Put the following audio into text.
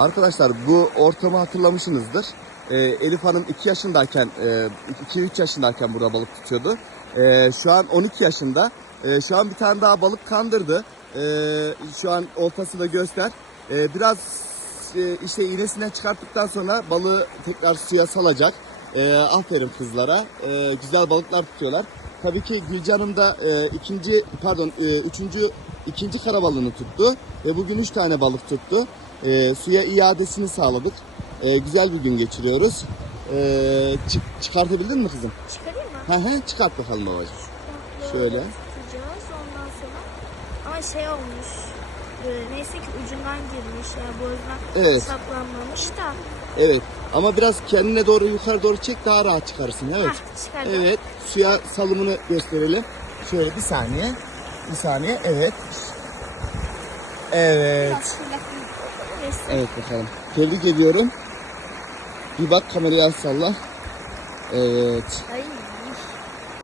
Arkadaşlar bu ortamı hatırlamışsınızdır. Ee, Elif Hanım 2 yaşındayken, 2-3 yaşındayken burada balık tutuyordu. Ee, şu an 12 yaşında. Ee, şu an bir tane daha balık kandırdı. Ee, şu an oltasını göster. Ee, biraz e, işte iğnesinden çıkarttıktan sonra balığı tekrar suya salacak. Ee, aferin kızlara. Ee, güzel balıklar tutuyorlar. Tabii ki Gülcan'ın da e, ikinci pardon e, üçüncü ikinci karabalığını tuttu ve bugün üç tane balık tuttu. E, suya iadesini sağladık. E, güzel bir gün geçiriyoruz. E, çık- çıkartabildin mi kızım? Çıkarayım mı? Hı hı çıkart bakalım babacığım. Şöyle. Tutacağız ondan sonra. Ama şey olmuş. e, neyse ki ucundan girmiş ya boğazına Evet. saplanmamış da. Evet ama biraz kendine doğru yukarı doğru çek daha rahat çıkarırsın. Evet. Hah, çıkardım. Evet suya salımını gösterelim. Şöyle bir saniye. Bir saniye evet. Evet. Evet bakalım. Tebrik ediyorum. Bir bak kameraya salla. Evet. Ay